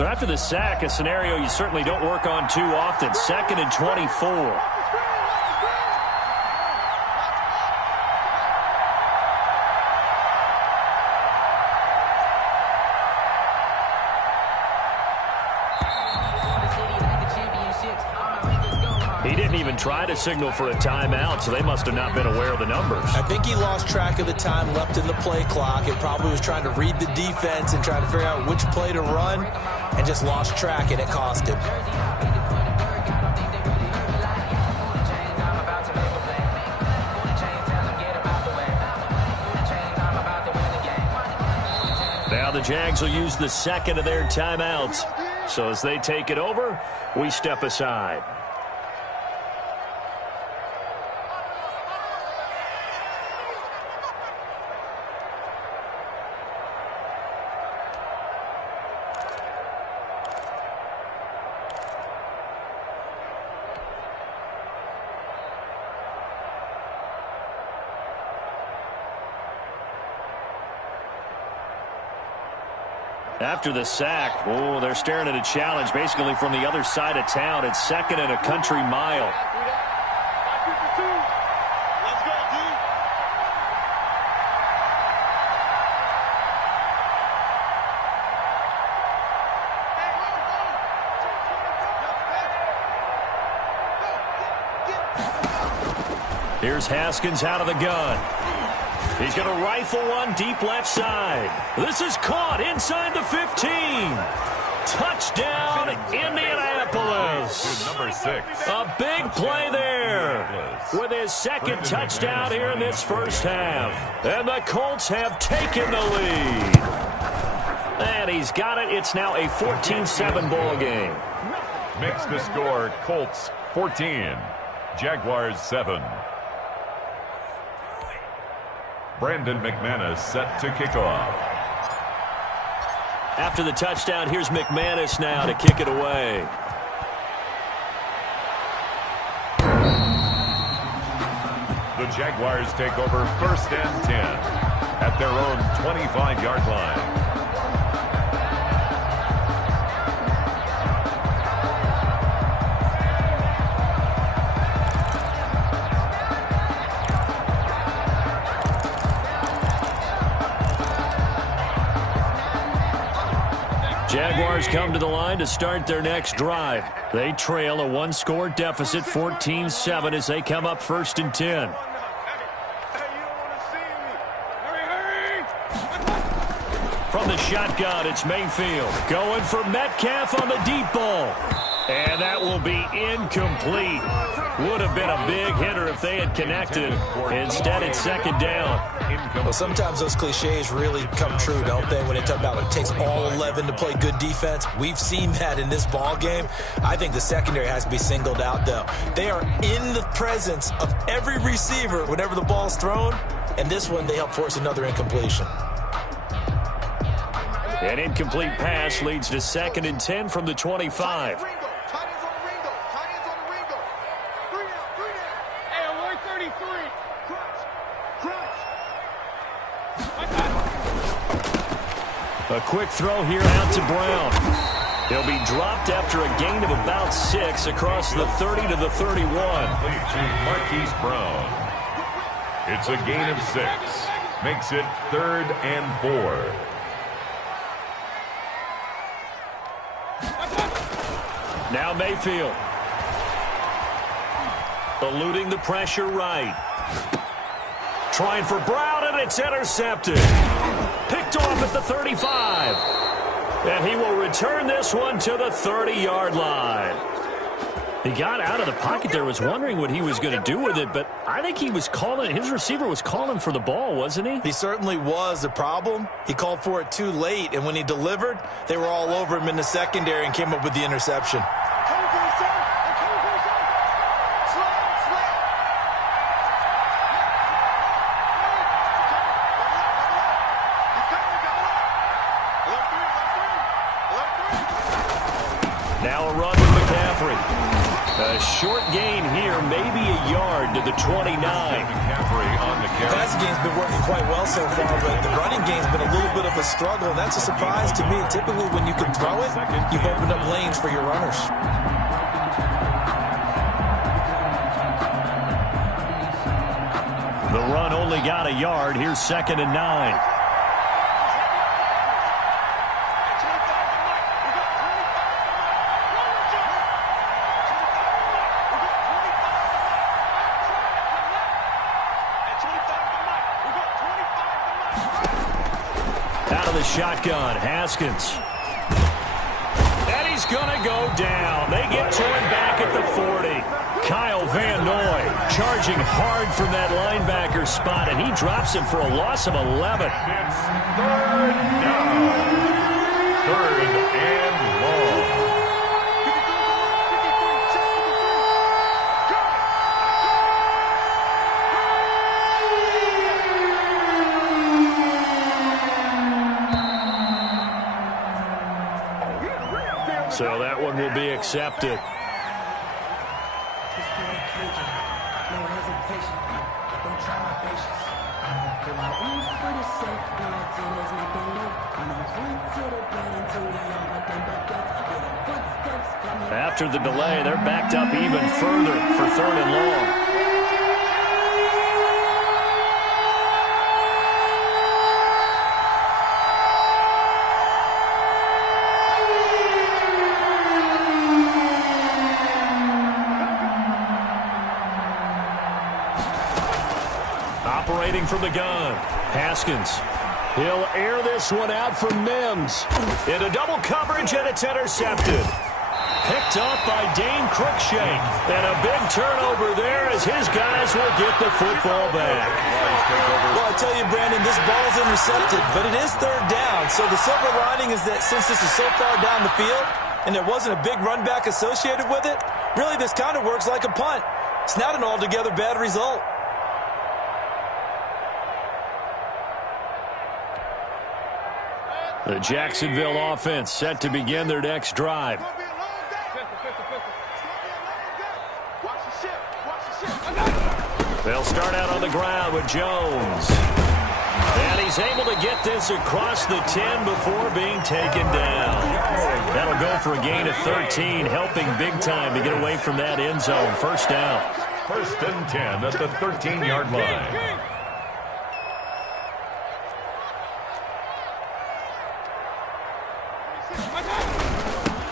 So after the sack, a scenario you certainly don't work on too often. 2nd and 24. He didn't even try to signal for a timeout, so they must have not been aware of the numbers. I think he lost track of the time left in the play clock and probably was trying to read the defense and trying to figure out which play to run and just lost track, and it cost him. Now the Jags will use the second of their timeouts. So as they take it over, we step aside. After the sack, they're staring at a challenge basically from the other side of town. It's 2nd and a country mile. Here's Haskins out of the gun. He's going to rifle one deep left side. This is caught inside the 15. Touchdown, Indianapolis. Number 6. A big play there with his second touchdown here in this first half. And the Colts have taken the lead. And he's got it. It's now a 14-7 ball game. Makes the score Colts 14, Jaguars 7. Brandon McManus set to kick off. After the touchdown, here's McManus now to kick it away. The Jaguars take over 1st and 10 at their own 25-yard line. Jaguars come to the line to start their next drive. They trail a one-score deficit, 14-7, as they come up 1st and 10. From the shotgun, it's Mayfield going for Metcalf on the deep ball. And that will be incomplete. Would have been a big hitter if they had connected. Instead, it's 2nd down. Well, sometimes those cliches really come true, don't they? When they talk about it takes all 11 to play good defense. We've seen that in this ball game. I think the secondary has to be singled out, though. They are in the presence of every receiver whenever the ball's thrown. And this one, they help force another incompletion. An incomplete pass leads to 2nd and 10 from the 25. A quick throw here out to Brown. He'll be dropped after a gain of about 6 across the 30 to the 31. Marquise Brown. It's a gain of 6. Makes it 3rd and 4. Now Mayfield. Eluding the pressure right. Trying for Brown, and it's intercepted. Picked off at the 35. And he will return this one to the 30-yard line. He got out of the pocket there, was wondering what he was going to do with it, but I think he was calling, his receiver was calling for the ball, wasn't he? He certainly was. The problem, he called for it too late, and when he delivered, they were all over him in the secondary and came up with the interception. Now a run with McCaffrey. A short gain here, maybe a yard to the 29. McCaffrey on the The passing game's been working quite well so far, but the running game's been a little bit of a struggle, and that's a surprise to me. Typically, when you can throw it, you've opened up lanes for your runners. The run only got a yard. Here's 2nd and 9. Out of the shotgun, Haskins. And he's going to go down. They get to him back at the 40. Kyle Van Noy charging hard from that linebacker spot, and he drops him for a loss of 11. It's 3rd down. 3rd and long. So that one will be accepted. After the delay, they're backed up even further for 3rd and long. Operating from the gun, Haskins. He'll air this one out for Mims. Into double coverage, and it's intercepted. Picked up by Dane Cruikshank. And a big turnover there as his guys will get the football back. Well, I tell you, Brandon, this ball's intercepted, but it is 3rd down. So the silver lining is that since this is so far down the field and there wasn't a big run back associated with it, really this kind of works like a punt. It's not an altogether bad result. The Jacksonville offense set to begin their next drive. They'll start out on the ground with Jones. And he's able to get this across the 10 before being taken down. That'll go for a gain of 13, helping big time to get away from that end zone. 1st down. 1st and 10 at the 13-yard line.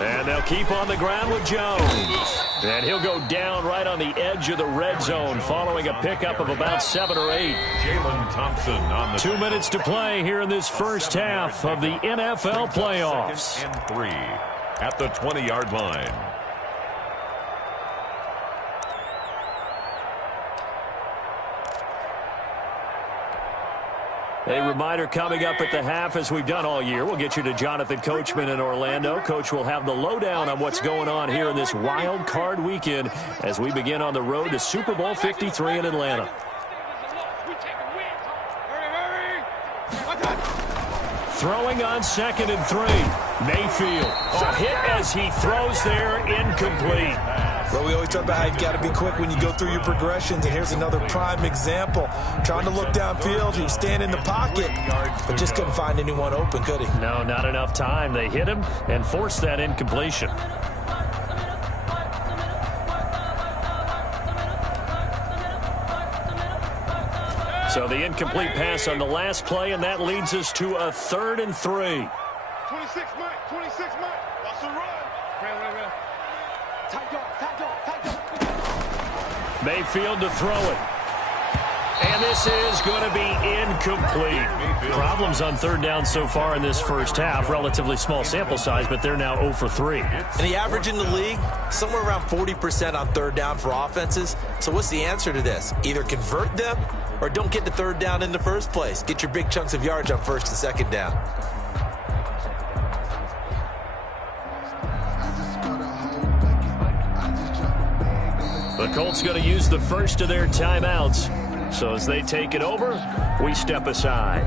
And they'll keep on the ground with Jones. And he'll go down right on the edge of the red zone following a pickup of about 7 or 8. Jalen Thompson on the 2 minutes to play here in this first half of the NFL playoffs. 2nd and 3 at the 20-yard line. A reminder coming up at the half, as we've done all year. We'll get you to Jonathan Coachman in Orlando. Coach will have the lowdown on what's going on here in this wild card weekend as we begin on the road to Super Bowl 53 in Atlanta. Throwing on 2nd and 3. Mayfield. A hit as he throws there, incomplete. Well, we always talk about how you've got to be quick when you go through your progressions, and here's another prime example. Trying to look downfield, he was standing in the pocket, but just couldn't find anyone open, could he? No, not enough time. They hit him and forced that incompletion. So the incomplete pass on the last play, and that leads us to a 3rd and 3. 26 Mike, 26 Mike. That's a run. Ran. Tight dog. Mayfield to throw it. And this is going to be incomplete. Problems on 3rd down so far in this first half. Relatively small sample size, but they're now 0 for 3. And the average in the league, somewhere around 40% on 3rd down for offenses. So what's the answer to this? Either convert them or don't get to 3rd down in the first place. Get your big chunks of yards on 1st and 2nd down. The Colts going to use the first of their timeouts. So as they take it over, we step aside.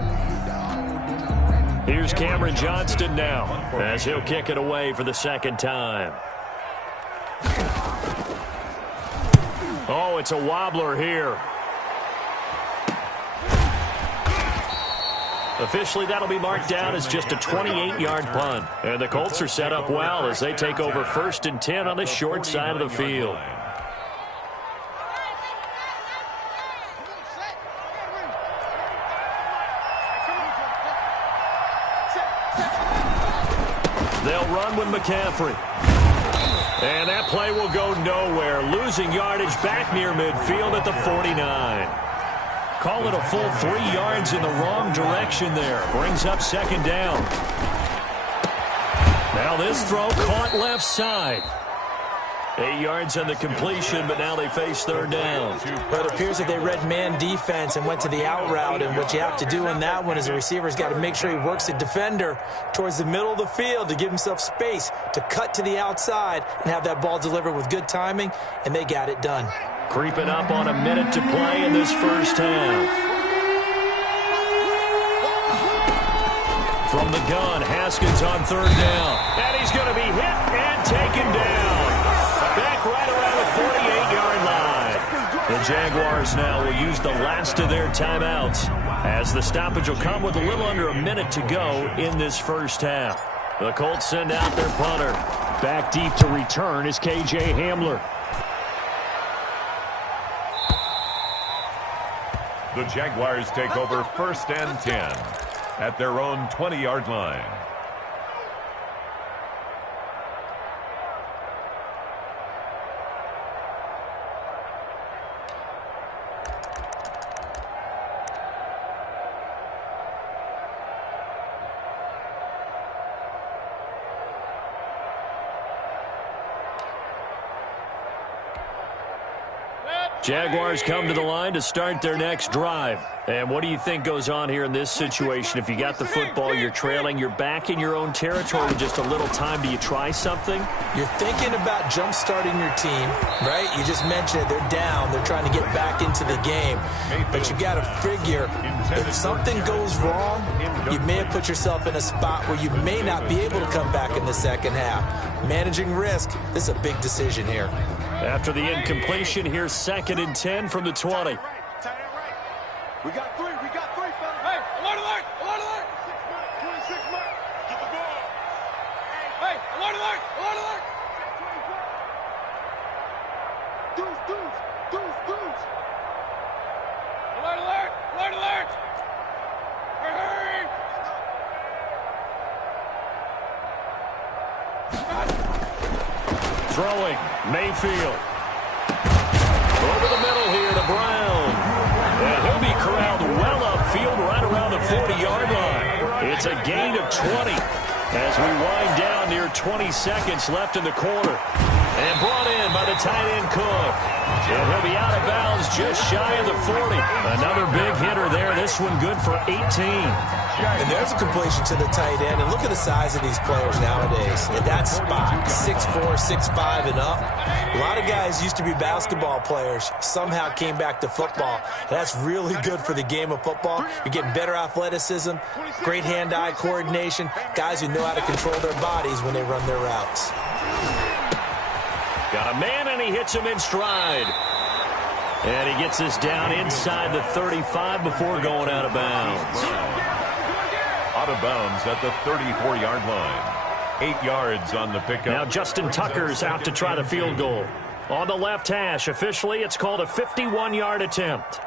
Here's Cameron Johnston now as he'll kick it away for the 2nd time. Oh, it's a wobbler here. Officially, that'll be marked down as just a 28-yard punt. And the Colts are set up well as they take over 1st and 10 on the short side of the field. They'll run with McCaffrey. And that play will go nowhere. Losing yardage back near midfield at the 49. Call it a full 3 yards in the wrong direction there. Brings up 2nd down. Now this throw caught left side. 8 yards on the completion, but now they face 3rd down. But it appears that they read man defense and went to the out route, and what you have to do in that one is the receiver's got to make sure he works the defender towards the middle of the field to give himself space to cut to the outside and have that ball delivered with good timing, and they got it done. Creeping up on a minute to play in this first half. From the gun, Haskins on 3rd down. And he's going to be hit and taken down. Back right around the 48-yard line. The Jaguars now will use the last of their timeouts as the stoppage will come with a little under a minute to go in this first half. The Colts send out their punter. Back deep to return is K.J. Hamler. The Jaguars take over 1st and 10 at their own 20-yard line. Jaguars come to the line to start their next drive. And what do you think goes on here in this situation? If you got the football, you're trailing, you're back in your own territory with just a little time. Do you try something? You're thinking about jump-starting your team, right? You just mentioned it. They're down. They're trying to get back into the game. But you got to figure if something goes wrong, you may have put yourself in a spot where you may not be able to come back in the second half. Managing risk, this is a big decision here. After the incompletion, here's 2nd and 10 from the 20. We got three, fellas. Hey, alert, alert, alert, alert. 26 months. Get the ball. Hey, alert, alert, alert, alert. Deuce, deuce, deuce, deuce. Alert, alert, alert, alert. Hurry. Throwing, Mayfield. Over the middle here to Brown. And he'll be corralled well upfield right around the 40-yard line. It's a gain of 20 as we wind down near 20 seconds left in the quarter. And brought in by the tight end Cook. And he'll be out of bounds just shy of the 40. Another big hitter there. This one good for 18. And there's a completion to the tight end. And look at the size of these players nowadays. At that spot, 6'4", 6'5", and up. A lot of guys used to be basketball players, somehow came back to football. And that's really good for the game of football. You're getting better athleticism, great hand-eye coordination, guys who know how to control their bodies when they run their routes. Got a man, and he hits him in stride. And he gets this down inside the 35 before going out of bounds. Out of bounds at the 34-yard line. 8 yards on the pickup. Now Justin Tucker's out to try the field goal. On the left hash, officially it's called a 51-yard attempt.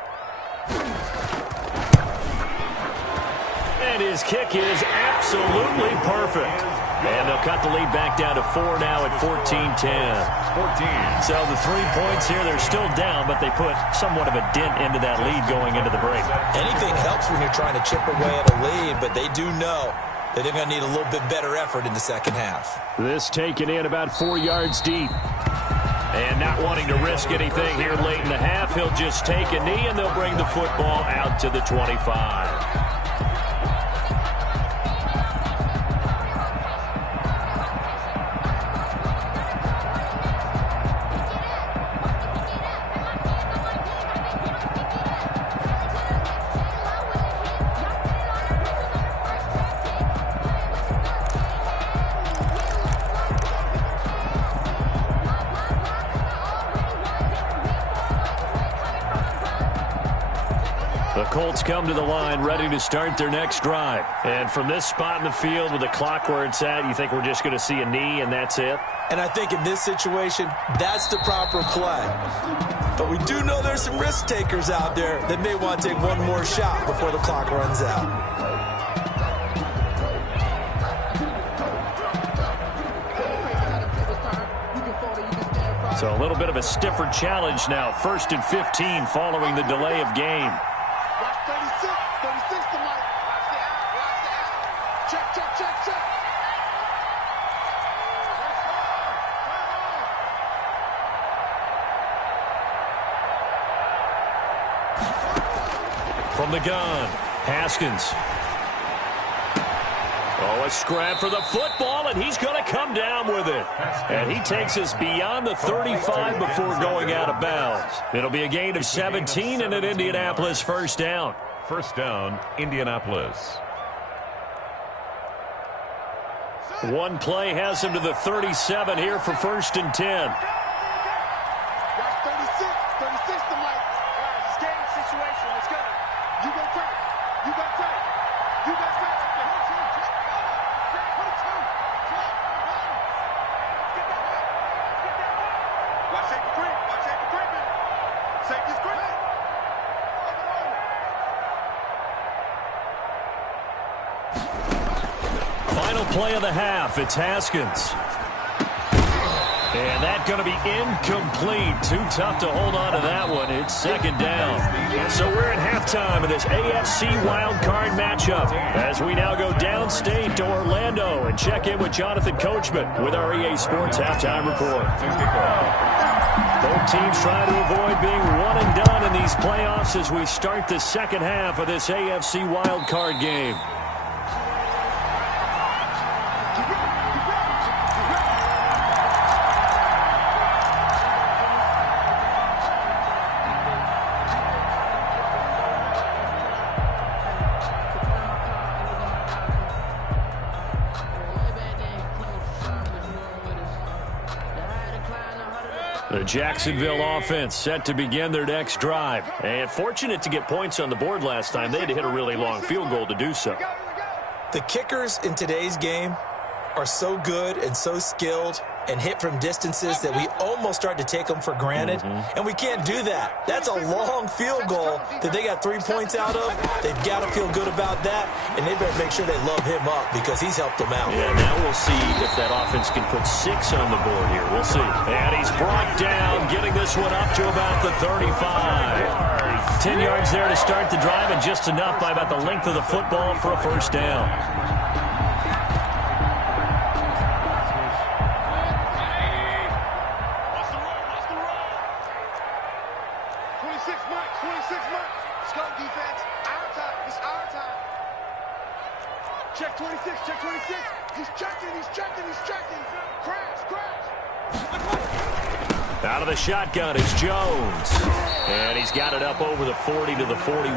And his kick is absolutely perfect. And they'll cut the lead back down to 4 now at 14-10. 14. So the 3 points here, they're still down, but they put somewhat of a dent into that lead going into the break. Anything helps when you're trying to chip away at a lead, but they do know that they're going to need a little bit better effort in the second half. This taken in about 4 yards deep. And not wanting to risk anything here late in the half, he'll just take a knee, and they'll bring the football out to the 25. The Colts come to the line ready to start their next drive. And from this spot in the field with the clock where it's at, you think we're just going to see a knee and that's it? And I think in this situation, that's the proper play. But we do know there's some risk takers out there that may want to take one more shot before the clock runs out. So a little bit of a stiffer challenge now. 1st and 15 following the delay of game. Watch 36. 36 to Mike. Watch the out. Watch the out. Check, check, check, check. From the gun, Haskins. Oh, a scrap for the football, and he's going to come down with it. And he takes us beyond the 35 before going out of bounds. It'll be a gain of 17 and an Indianapolis first down. First down, Indianapolis. One play has him to the 37 here for 1st and 10. Watch 36. 36 to Mike. All right, it's game situation. Let's go. You go tight. You go tight. You go tight. Watch safety creep. Watch safety creeping. Safety's creeping. Final play of the half. It's Haskins. And that's going to be incomplete. Too tough to hold on to that one. It's 2nd down. So we're at halftime of this AFC wildcard matchup as we now go downstate to Orlando and check in with Jonathan Coachman with our EA Sports Halftime Report. Both teams trying to avoid being one and done in these playoffs as we start the second half of this AFC wildcard game. The Jacksonville offense set to begin their next drive. And fortunate to get points on the board last time. They had to hit a really long field goal to do so. The kickers in today's game are so good and so skilled and hit from distances that we almost start to take them for granted. And we can't do that. That's a long field goal that they got 3 points out of. They've got to feel good about that, and they better make sure they love him up because he's helped them out. Yeah, now we'll see if that offense can put 6 on the board here. We'll see. And he's brought down, getting this one up to about the 35. 10 yards there to start the drive, and just enough by about the length of the football for a first down. Check 26, check 26. He's checking, he's checking, he's checking. Crash, crash. Out of the shotgun is Jones. And he's got it up over the 40 to the 41.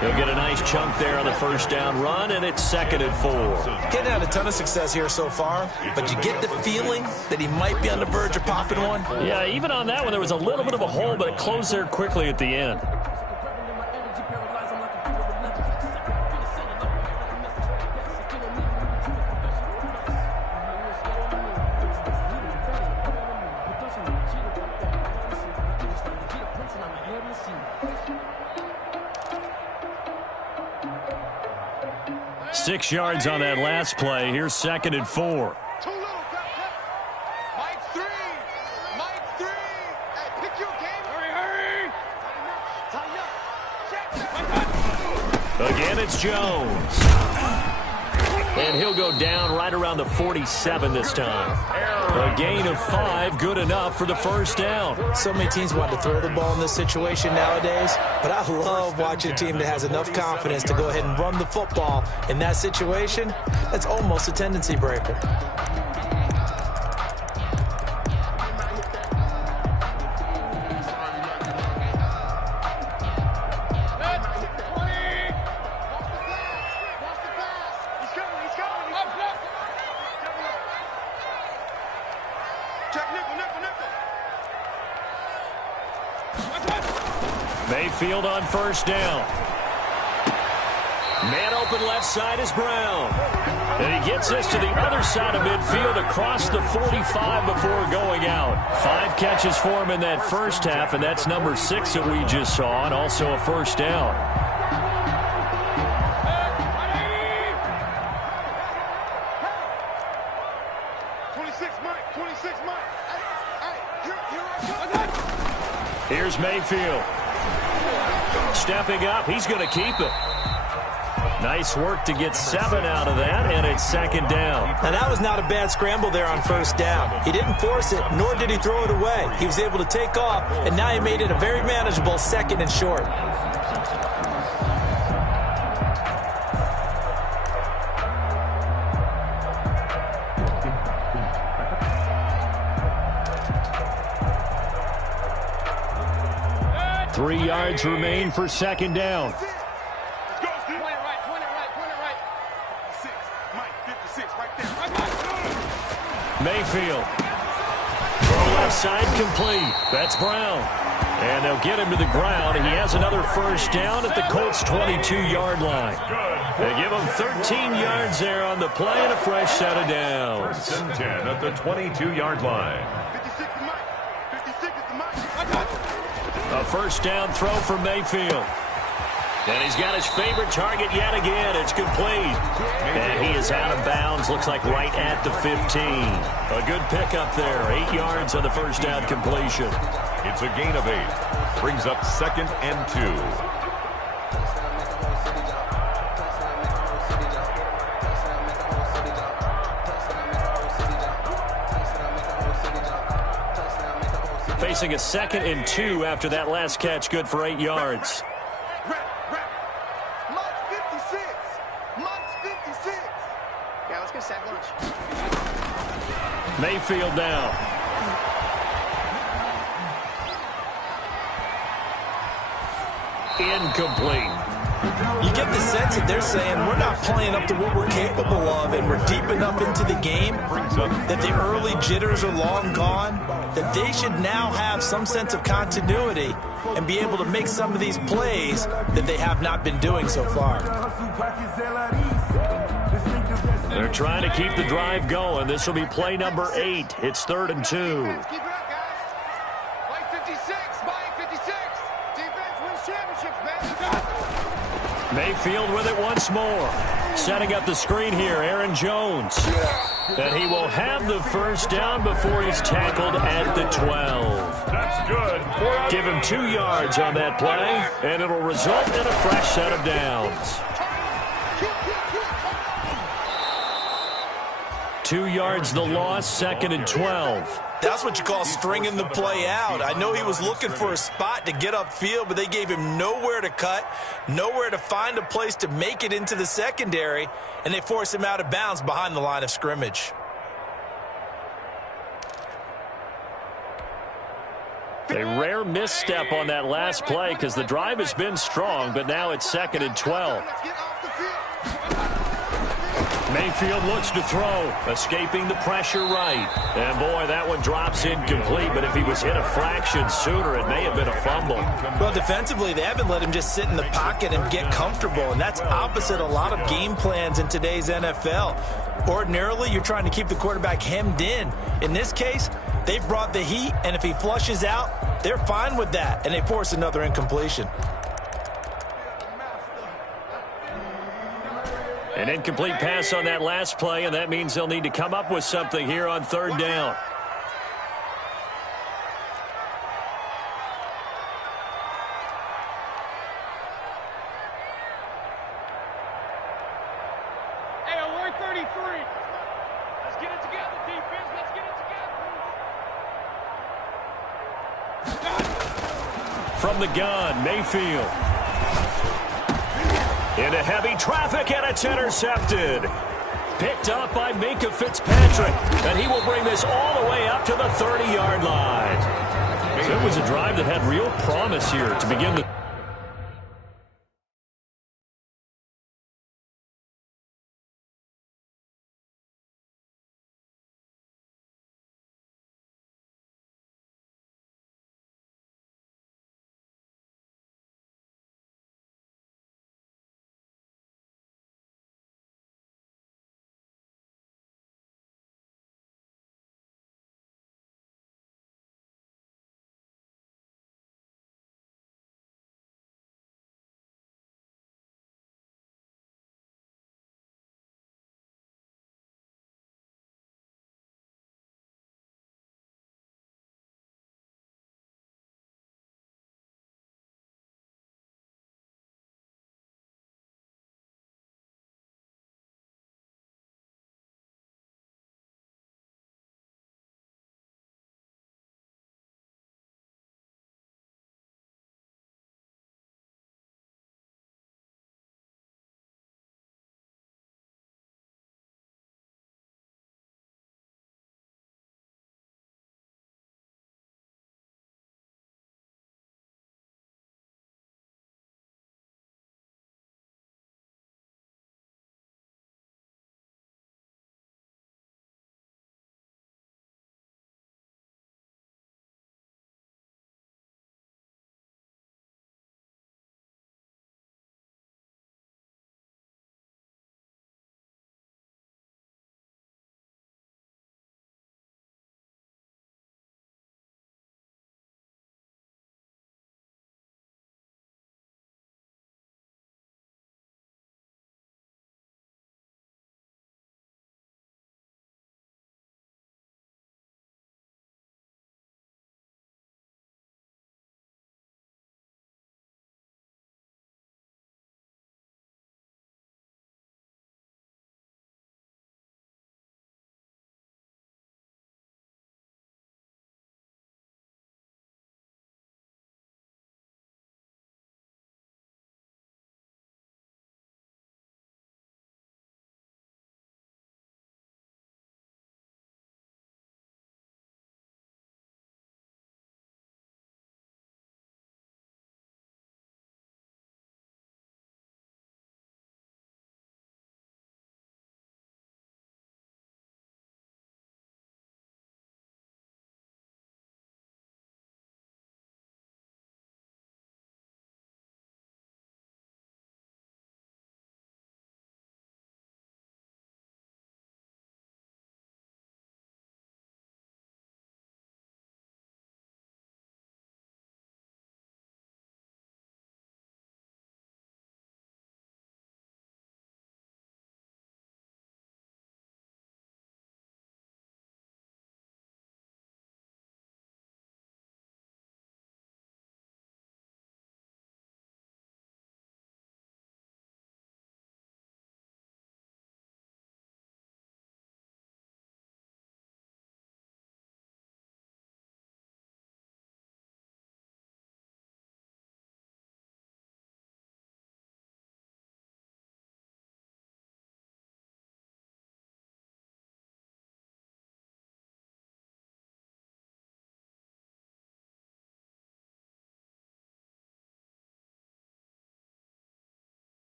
He'll get a nice chunk there on the first down run, and it's 2nd and 4. Getting had a ton of success here so far, but you get the feeling that he might be on the verge of popping one. Yeah, even on that one, there was a little bit of a hole, but it closed there quickly at the end. Six yards on that last play. Here's 2nd and 4. Too little, Mike 3. Mike 3. Hey, pick your game. Hurry, hurry. Tighten up. Check. Again, it's Jones. And he'll go down right around the 47 this time. A gain of 5, good enough for the first down. So many teams want to throw the ball in this situation nowadays, but I love watching a team that has enough confidence to go ahead and run the football. In that situation, that's almost a tendency breaker. Mayfield on first down. Man open left side is Brown. And he gets this to the other side of midfield across the 45 before going out. 5 catches for him in that first half, and that's number 6 that we just saw, and also a first down. Here's Mayfield. Stepping up, he's going to keep it. Nice work to get 7 out of that, and it's second down. Now, that was not a bad scramble there on first down. He didn't force it, nor did he throw it away. He was able to take off, and now he made it a very manageable second and short. Three yards remain for second down. Mayfield. Throw left side complete. That's Brown. And they'll get him to the ground. He has another first down at the Colts' 22-yard line. They give him 13 yards there on the play and a fresh set of downs. First and 10 at the 22-yard line. A first down throw for Mayfield. And he's got his favorite target yet again. It's complete. And he is out of bounds. Looks like right at the 15. A good pickup there. 8 yards on the first down completion. It's a gain of 8. Brings up second and 2. Facing a second and 2 after that last catch. Good for 8 yards. Mayfield now. Incomplete. You get the sense that they're saying we're not playing up to what we're capable of, and we're deep enough into the game that the early jitters are long gone, that they should now have some sense of continuity and be able to make some of these plays that they have not been doing so far. They're trying to keep the drive going. This will be play number 8. It's 3rd and 2. Mayfield with it once more. Setting up the screen here, Aaron Jones. And he will have the first down before he's tackled at the 12. That's good. Give him 2 yards on that play, and it'll result in a fresh set of downs. 2 yards the loss, 2nd and 12. That's what you call stringing the play out. I know he was looking for a spot to get upfield, but they gave him nowhere to cut, nowhere to find a place to make it into the secondary, and they forced him out of bounds behind the line of scrimmage. A rare misstep on that last play because the drive has been strong, but now it's 2nd and 12. Mayfield looks to throw, escaping the pressure right. And, boy, that one drops incomplete, but if he was hit a fraction sooner, it may have been a fumble. Well, defensively, they haven't let him just sit in the pocket and get comfortable, and that's opposite a lot of game plans in today's NFL. Ordinarily, you're trying to keep the quarterback hemmed in. In this case, they brought the heat, and if he flushes out, they're fine with that, and they force another incompletion. An incomplete pass on that last play, and that means they'll need to come up with something here on 3rd down. Hey, alert 33. Let's get it together, defense. Let's get it together. From the gun, Mayfield. Into heavy traffic, and it's intercepted. Picked up by Minkah Fitzpatrick, and he will bring this all the way up to the 30-yard line. So it was a drive that had real promise here to begin the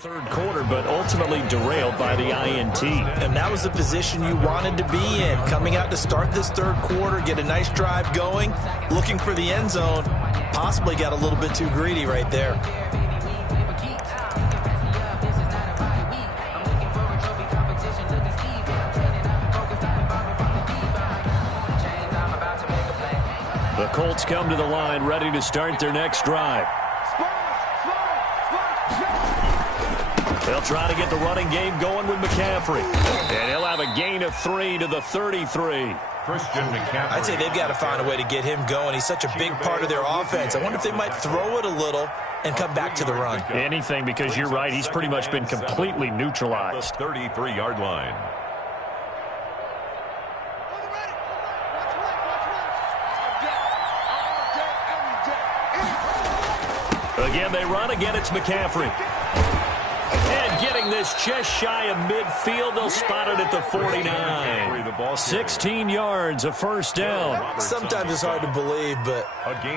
Third quarter, but ultimately derailed by the INT. And that was the position you wanted to be in. Coming out to start this third quarter, get a nice drive going, looking for the end zone. Possibly got a little bit too greedy right there. The Colts come to the line, ready to start their next drive. They'll try to get the running game going with McCaffrey. And he'll have a gain of 3 to the 33. Christian McCaffrey. I'd say they've got to find a way to get him going. He's such a big part of their offense. I wonder if they might throw it a little and come back to the run. Anything, because you're right. He's pretty much been completely neutralized. 33-yard line. Again, they run. Again, it's McCaffrey. And getting this just shy of midfield, they'll spot it at the 49. 16 yards, a first down. Sometimes it's hard to believe, but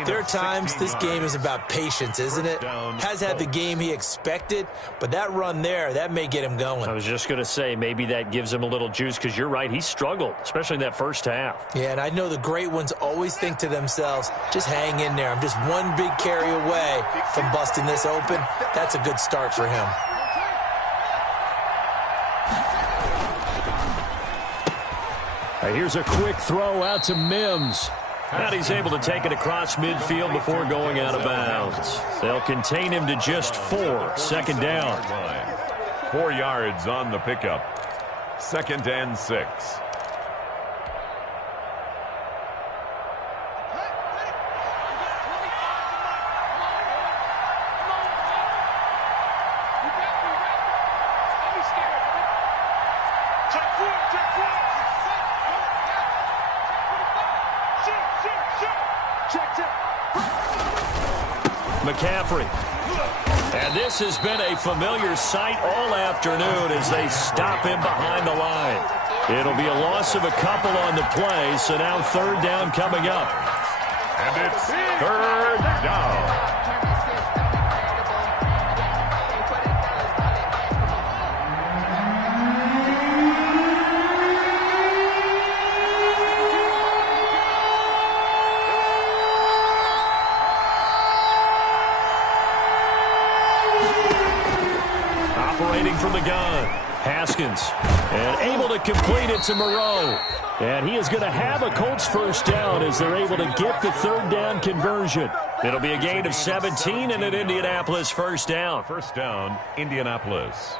there are times this game is about patience, isn't it? Has had the game he expected, but that run there, that may get him going. I was just going to say, maybe that gives him a little juice, because you're right, he struggled, especially in that first half. Yeah, and I know the great ones always think to themselves, just hang in there. I'm just one big carry away from busting this open. That's a good start for him. Here's a quick throw out to Mims. And he's able to take it across midfield before going out of bounds. They'll contain him to just 4. Second down. 4 yards on the pickup. 2nd and 6. McCaffrey. And this has been a familiar sight all afternoon as they stop him behind the line. It'll be a loss of a couple on the play, so now third down coming up. And it's third down. From the gun, Haskins, and able to complete it to Moreau. And he is going to have a Colts first down as they're able to get the third down conversion. It'll be a gain of 17 and an Indianapolis first down. First down, Indianapolis.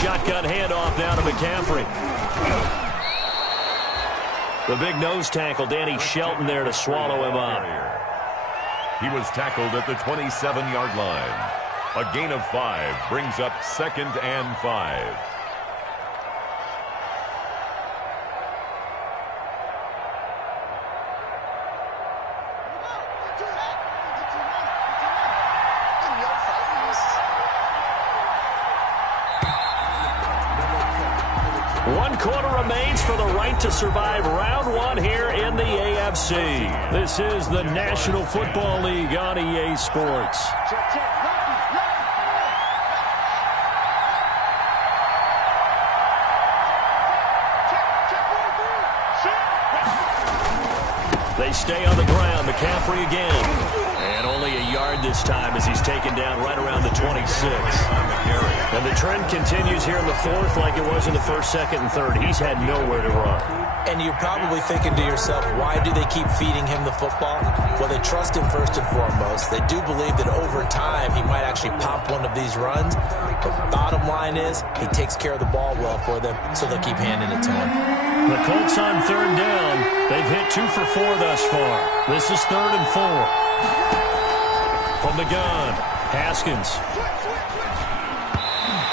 Shotgun handoff now to McCaffrey. The big nose tackle, Danny Shelton, there to swallow him up. He was tackled at the 27-yard line. A gain of 5 brings up 2nd and 5. One quarter remains for the right to survive round 1 here in the AFC. This is the National Football League on EA Sports. They stay on the ground. McCaffrey again. And only a yard this time as he's taken down right around the 26. And the trend continues here in the fourth like it was in the first, second, and third. He's had nowhere to run. And you're probably thinking to yourself, why do they keep feeding him the football? Well, they trust him first and foremost. They do believe that over time he might actually pop one of these runs. But bottom line is he takes care of the ball well for them, so they'll keep handing it to him. The Colts on third down. They've hit 2 for 4 thus far. This is 3rd and 4. From the gun, Haskins.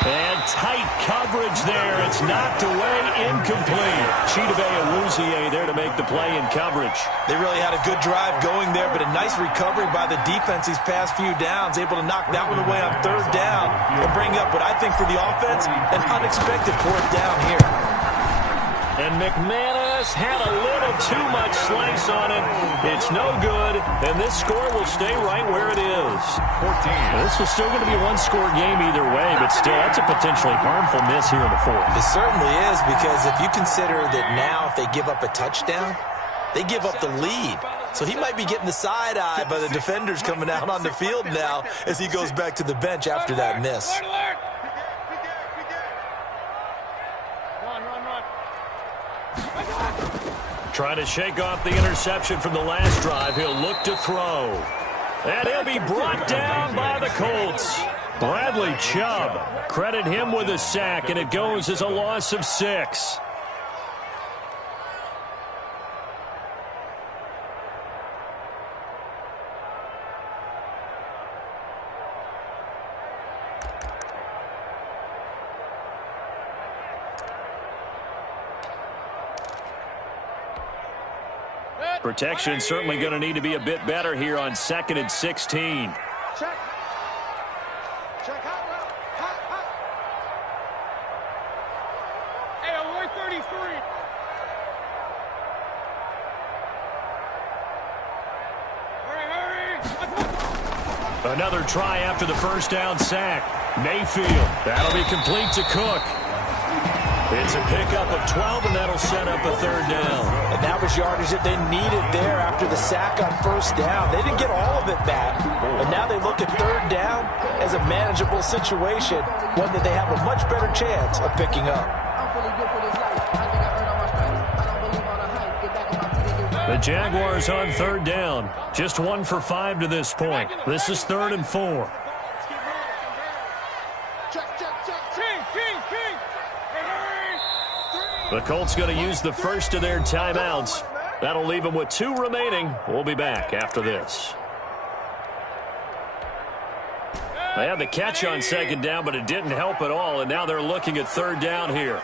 And tight coverage there. It's knocked away, incomplete. Chidobe Awuzie there to make the play in coverage. They really had a good drive going there, but a nice recovery by the defense these past few downs, able to knock that one away on third down and bring up what I think for the offense, an unexpected 4th down here. And McManus had a little too much slice on it. It's no good, and this score will stay right where it is. 14. This was still going to be a one-score game either way, but still, that's a potentially harmful miss here in the fourth. It certainly is, because if you consider that now if they give up a touchdown, they give up the lead. So he might be getting the side-eye by the defenders coming out on the field now as he goes back to the bench after that miss. Trying to shake off the interception from the last drive. He'll look to throw. And he'll be brought down by the Colts. Bradley Chubb, credit him with a sack, and it goes as a loss of 6. Protection certainly going to need to be a bit better here on 2nd and 16. Check. Check hot. Hot. Hey, alert 33. Hurry. Another try after the first down sack. Mayfield. That'll be complete to Cook. It's a pickup of 12, and that'll set up a 3rd down. And that was yardage that they needed there after the sack on 1st down. They didn't get all of it back, but now they look at 3rd down as a manageable situation, one that they have a much better chance of picking up. The Jaguars on 3rd down. Just 1 for 5 to this point. This is 3rd and 4. The Colts going to use the first of their timeouts. That'll leave them with 2 remaining. We'll be back after this. They had the catch on 2nd down, but it didn't help at all, and now they're looking at 3rd down here.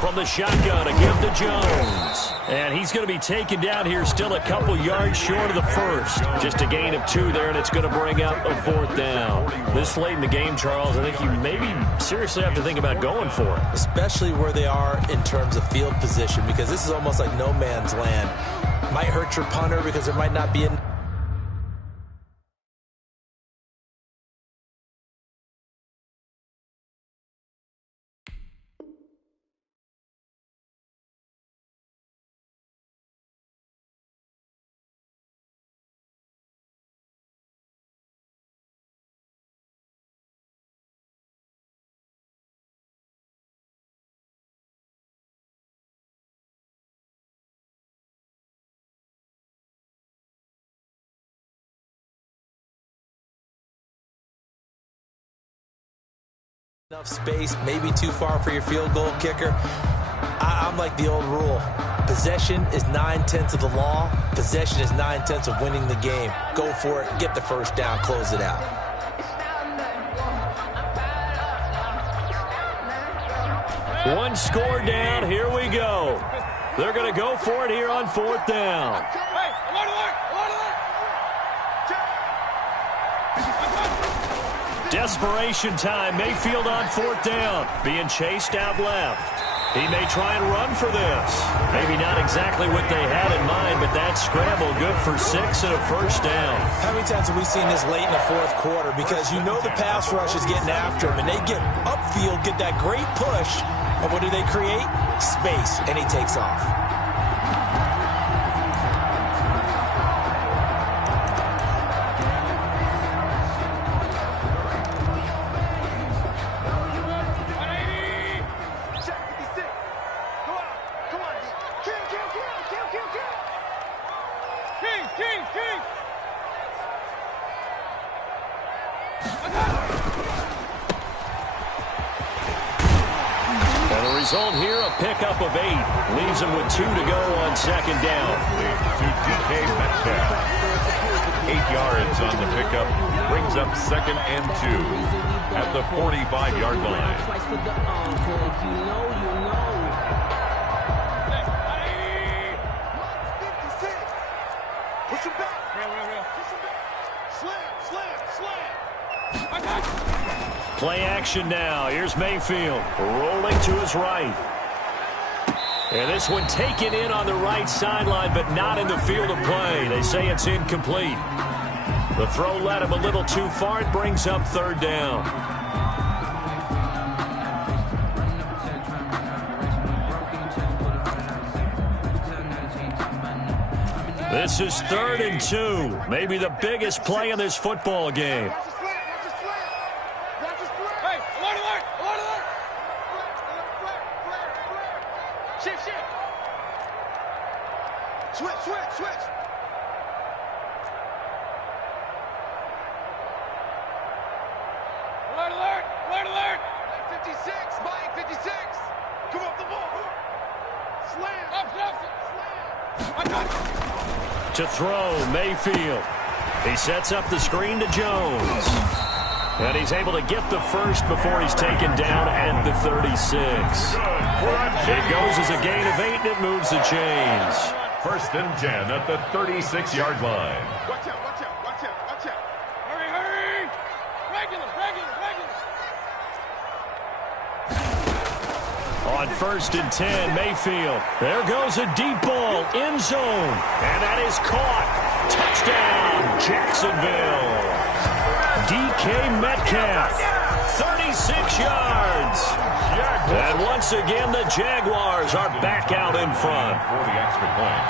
From the shotgun, a give to Jones. And he's going to be taken down here still a couple yards short of the first. Just a gain of 2 there, and it's going to bring up a 4th down. This late in the game, Charles, I think you maybe seriously have to think about going for it. Especially where they are in terms of field position, because this is almost like no man's land. Might hurt your punter because there might not be enough. Enough space, maybe too far for your field goal kicker. I'm like the old rule. Possession is 9/10 of the law. Possession is 9/10 of winning the game. Go for it, get the first down, close it out. One score down, here we go. They're going to go for it here on 4th down. Desperation time. Mayfield on 4th down. Being chased out left. He may try and run for this. Maybe not exactly what they had in mind, but that scramble good for 6 and a first down. How many times have we seen this late in the 4th quarter? Because you know the pass rush is getting after him, and they get upfield, get that great push, and what do they create? Space, and he takes off. Result here, a pickup of 8. Leaves him with 2 to go on 2nd down. To DK Metcalf. 8 yards on the pickup. Brings up 2nd and 2 at the 45-yard line. Push him back. Push him back. Slam. Play action now. Here's Mayfield rolling to his right. And this one taken in on the right sideline, but not in the field of play. They say it's incomplete. The throw led him a little too far. It brings up third down. This is 3rd and 2. Maybe the biggest play in this football game. Switch. Alert. 56, Mike, 56. Come up the ball. Slam. Up. Slam. To throw, Mayfield. He sets up the screen to Jones. And he's able to get the first before he's taken down at the 36. It goes as a gain of 8, and it moves the chains. 1st and 10 at the 36-yard line. Watch out. Hurry. Regular. On 1st and 10, Mayfield. There goes a deep ball, end zone. And that is caught. Touchdown, Jacksonville. DK Metcalf, 36 yards. And once again, the Jaguars are back out in front. For the extra point.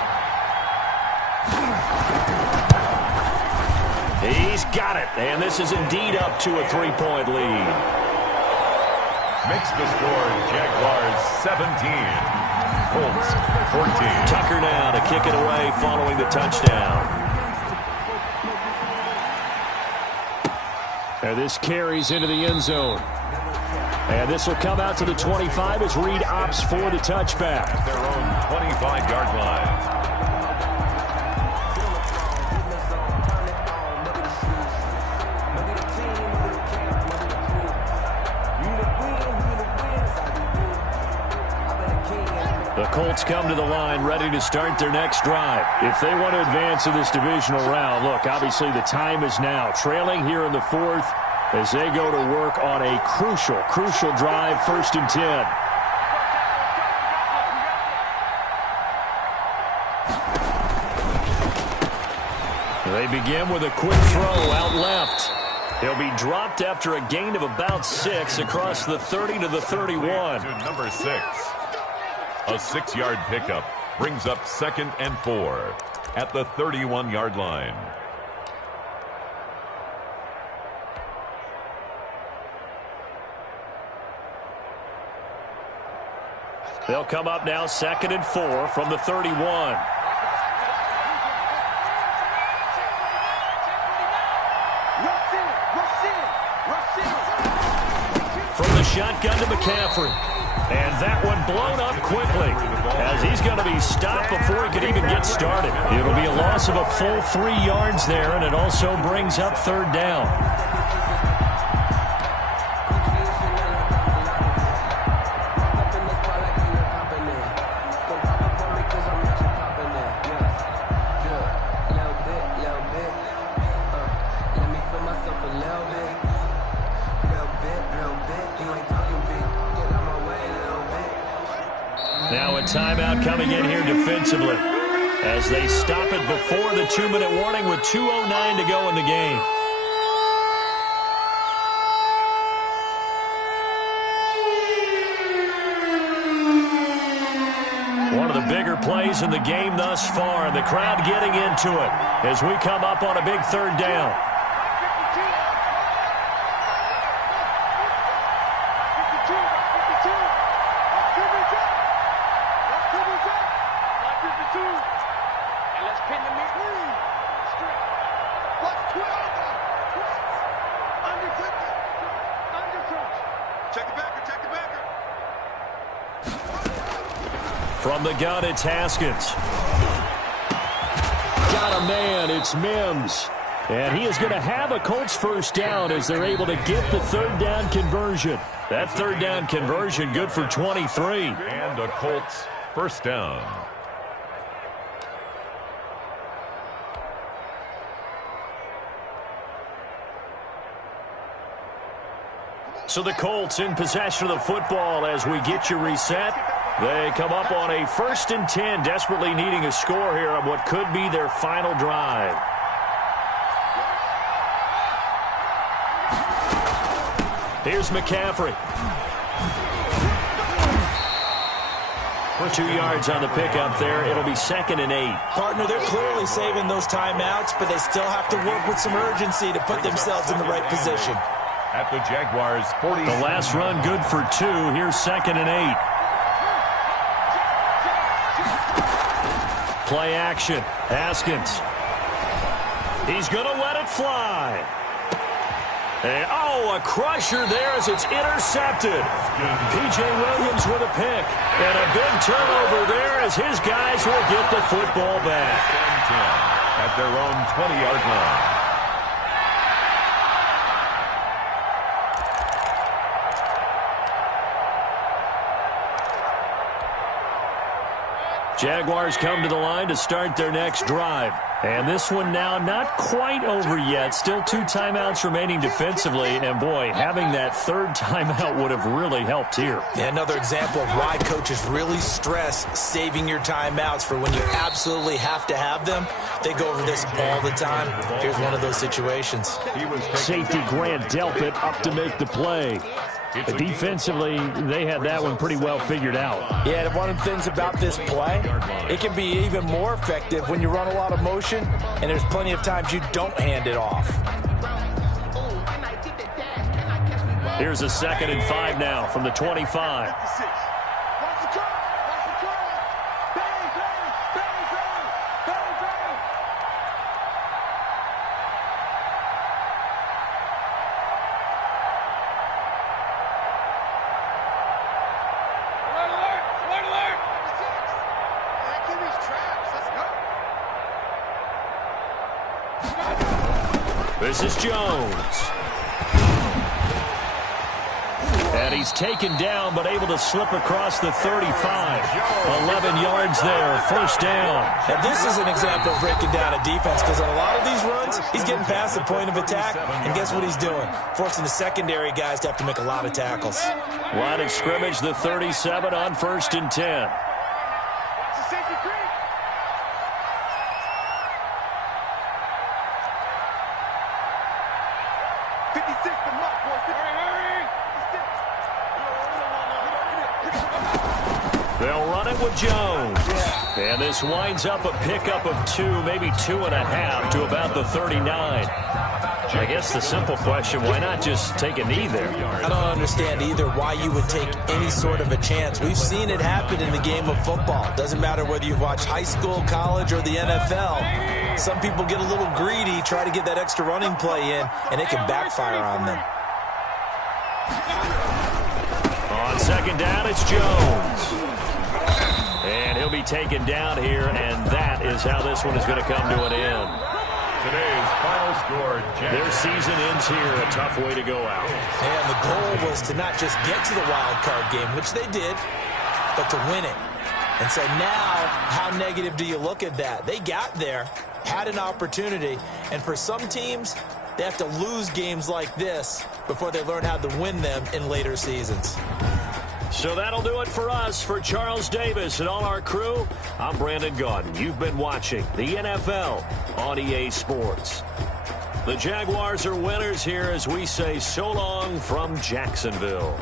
He's got it. And this is indeed up to a 3-point lead. Makes the score Jaguars 17. Colts 14. Tucker now to kick it away following the touchdown. And this carries into the end zone. And this will come out to the 25 as Reed opts for the touchback. At their own 25-yard line. The Colts come to the line ready to start their next drive. If they want to advance in this divisional round, look, obviously the time is now. Trailing here in the 4th as they go to work on a crucial drive, 1st and 10. They begin with a quick throw out left. He'll be dropped after a gain of about 6 across the 30 to the 31. To number 6. A 6-yard pickup brings up 2nd and 4 at the 31-yard line. They'll come up now 2nd and 4 from the 31. From the shotgun to McCaffrey. And that one blown up quickly as he's going to be stopped before he could even get started. It'll be a loss of a full 3 yards there, and it also brings up 3rd down. Now a timeout coming in here defensively as they stop it before the 2-minute warning with 2:09 to go in the game. One of the bigger plays in the game thus far, and the crowd getting into it as we come up on a big 3rd down. From the gun, it's Haskins. Got a man, it's Mims. And he is going to have a Colts 1st down as they're able to get the 3rd down conversion. That 3rd down conversion good for 23. And a Colts 1st down. So the Colts in possession of the football as we get you reset. They come up on a 1st and 10, desperately needing a score here on what could be their final drive. Here's McCaffrey. For 2 yards on the pickup there. It'll be 2nd and 8. Partner, they're clearly saving those timeouts, but they still have to work with some urgency to put themselves in the right position. At the Jaguars 40. The last run good for 2. Here's 2nd and 8. Play action. Haskins. He's going to let it fly. And, a crusher there as it's intercepted. P.J. Williams with a pick. And a big turnover there as his guys will get the football back. At their own 20-yard line. Jaguars come to the line to start their next drive. And this one now not quite over yet. Still 2 timeouts remaining defensively. And, boy, having that 3rd timeout would have really helped here. Yeah, another example of why coaches really stress saving your timeouts for when you absolutely have to have them. They go over this all the time. Here's one of those situations. Safety Grant Delpit up to make the play. But defensively, they had that one pretty well figured out. Yeah, one of the things about this play, it can be even more effective when you run a lot of motion, and there's plenty of times you don't hand it off. Here's a 2nd and 5 now from the 25. This is Jones. And he's taken down, but able to slip across the 35. 11 yards there, 1st down. And this is an example of breaking down a defense, because on a lot of these runs, he's getting past the point of attack, and guess what he's doing? Forcing the secondary guys to have to make a lot of tackles. Line of scrimmage, the 37 on 1st and 10. They'll run it with Jones. And this winds up a pickup of 2, maybe 2.5 to about the 39. I guess the simple question, why not just take a knee there? I don't understand either why you would take any sort of a chance. We've seen it happen in the game of football. Doesn't matter whether you watch high school, college, or the NFL. Some people get a little greedy, try to get that extra running play in, and it can backfire on them. On 2nd down, it's Jones. And he'll be taken down here, and that is how this one is going to come to an end. Today's final score, their season ends here. A tough way to go out. And the goal was to not just get to the wild card game, which they did, but to win it. And so now, how negative do you look at that? They got there, had an opportunity, and for some teams, they have to lose games like this before they learn how to win them in later seasons. So that'll do it for us. For Charles Davis and all our crew, I'm Brandon Gaudin. You've been watching the NFL on EA Sports. The Jaguars are winners here as we say so long from Jacksonville.